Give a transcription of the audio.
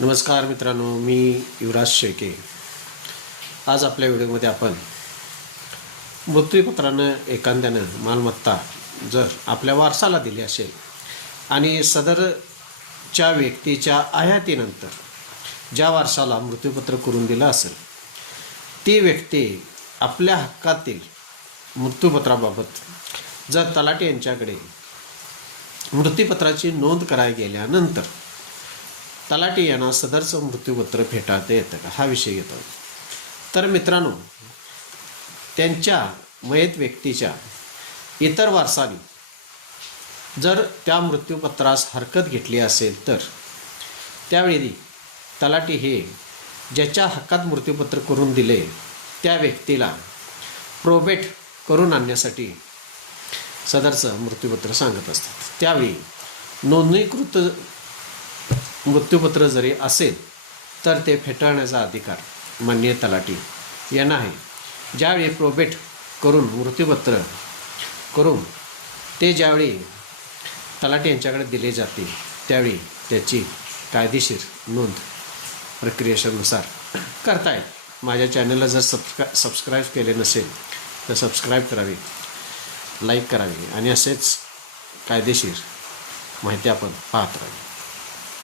नमस्कार मित्रांनो मी युवराज शेके. आज आपल्या व्हिडिओमध्ये आपण मृत्यूपत्रानं एखाद्यानं मालमत्ता जर आपल्या वारसाला दिली असेल आणि सदरच्या व्यक्तीच्या आयातीनंतर ज्या वारसाला मृत्यूपत्र करून दिलं असेल ती व्यक्ती आपल्या हक्कातील मृत्यूपत्राबाबत जर तलाटे यांच्याकडे मृत्यूपत्राची नोंद करायला गेल्यानंतर तलाटी यांना सदरचं मृत्यूपत्र फेटाळता येतं का? हा विषय येतो. तर मित्रांनो त्यांच्या मयत व्यक्तीच्या इतर वारसाने जर त्या मृत्यूपत्रास हरकत घेतली असेल तर त्यावेळी तलाटी हे ज्याच्या हक्कात मृत्यूपत्र करून दिले त्या व्यक्तीला प्रोबेट करून आणण्यासाठी सदरचं मृत्यूपत्र सांगत असतात. त्यावेळी नोंदणीकृत मृत्यूपत्र जरी असेल तर ते फेटाळण्याचा अधिकार माननीय तलाठी यांना आहे. ज्यावेळी प्रोबेट करून मृत्यूपत्र करून ते ज्यावेळी तलाठी यांच्याकडे दिले जाते त्यावेळी त्याची कायदेशीर नोंद प्रक्रियेनुसार करता येईल माझ्या चॅनलला जर सबस्क्रा सबस्क्राईब केले नसेल तर सबस्क्राईब करावी लाईक करावी आणि असेच कायदेशीर माहिती आपण पाहत राहावी